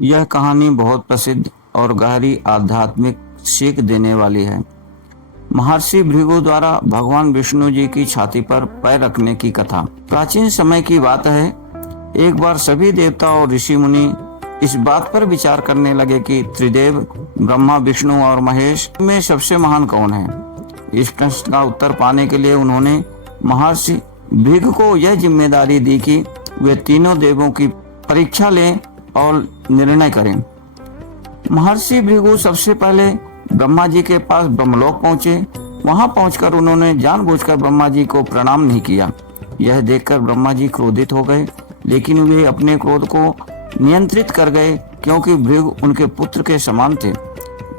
यह कहानी बहुत प्रसिद्ध और गहरी आध्यात्मिक सीख देने वाली है। महर्षि भृगु द्वारा भगवान विष्णु जी की छाती पर पैर रखने की कथा प्राचीन समय की बात है। एक बार सभी देवता और ऋषि मुनि इस बात पर विचार करने लगे कि त्रिदेव ब्रह्मा, विष्णु और महेश में सबसे महान कौन है। इस प्रश्न का उत्तर पाने के लिए उन्होंने महर्षि भृगु को यह जिम्मेदारी दी कि वे तीनों देवों की परीक्षा लें और निर्णय करें। महर्षि भृगु सबसे पहले ब्रह्मा जी के पास ब्रह्मलोक पहुंचे। वहां पहुंचकर उन्होंने जानबूझकर ब्रह्मा जी को प्रणाम नहीं किया। यह देखकर ब्रह्मा जी क्रोधित हो गए, लेकिन वे अपने क्रोध को नियंत्रित कर गए क्योंकि भृगु उनके पुत्र के समान थे।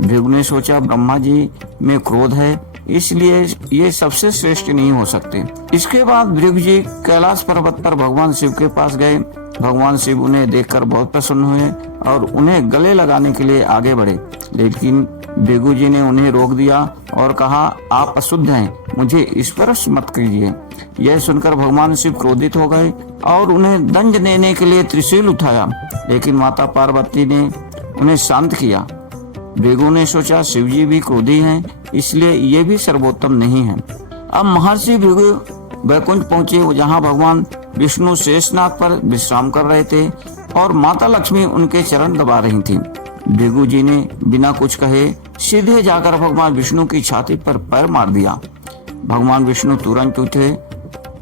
भृगु ने सोचा ब्रह्मा जी में क्रोध है, इसलिए ये सबसे श्रेष्ठ नहीं हो सकते। इसके बाद भृगु जी कैलाश पर्वत पर भगवान शिव के पास गए। भगवान शिव उन्हें देखकर बहुत प्रसन्न हुए और उन्हें गले लगाने के लिए आगे बढ़े, लेकिन भृगु जी ने उन्हें रोक दिया और कहा, आप अशुद्ध हैं, मुझे स्पर्श मत कीजिए। यह सुनकर भगवान शिव क्रोधित हो गए और उन्हें दंड देने के लिए त्रिशूल उठाया, लेकिन माता पार्वती ने उन्हें शांत किया। भृगु ने सोचा शिव जी भी क्रोधी हैं, इसलिए ये भी सर्वोत्तम नहीं है। अब महर्षि भृगु वैकुंठ पहुंचे, जहां भगवान विष्णु शेषनाग पर विश्राम कर रहे थे और माता लक्ष्मी उनके चरण दबा रही थी। भृगु जी ने बिना कुछ कहे सीधे जाकर भगवान विष्णु की छाती पर पैर मार दिया। भगवान विष्णु तुरंत उठे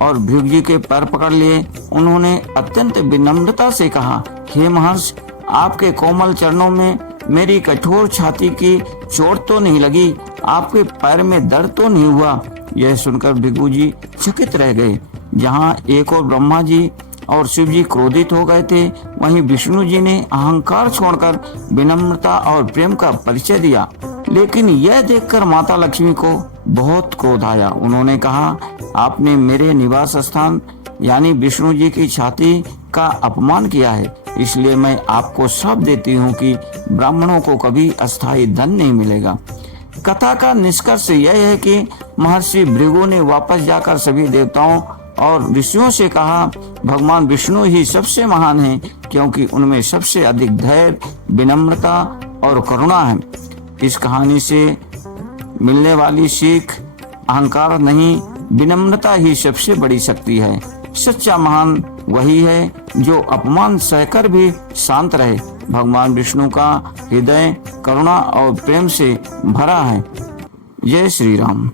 और भृगु जी के पैर पकड़ लिए। उन्होंने अत्यंत विनम्रता से कहा, हे महर्षि, आपके कोमल चरणों में मेरी कठोर छाती की चोट तो नहीं लगी, आपके पैर में दर्द तो नहीं हुआ। यह सुनकर भृगु जी चकित रह गए। जहाँ एक और ब्रह्मा जी और शिव जी क्रोधित हो गए थे, वहीं विष्णु जी ने अहंकार छोड़कर विनम्रता और प्रेम का परिचय दिया। लेकिन यह देखकर माता लक्ष्मी को बहुत क्रोध आया। उन्होंने कहा, आपने मेरे निवास स्थान यानी विष्णु जी की छाती का अपमान किया है, इसलिए मैं आपको श्राप देती हूँ कि ब्राह्मणों को कभी अस्थायी धन नहीं मिलेगा। कथा का निष्कर्ष यह है कि महर्षि भृगु ने वापस जाकर सभी देवताओं और ऋषियों से कहा, भगवान विष्णु ही सबसे महान हैं, क्योंकि उनमें सबसे अधिक धैर्य, विनम्रता और करुणा है। इस कहानी से मिलने वाली सीख अहंकार नहीं, विनम्रता ही सबसे बड़ी शक्ति है। सच्चा महान वही है जो अपमान सहकर भी शांत रहे। भगवान विष्णु का हृदय करुणा और प्रेम से भरा है। जय श्री राम।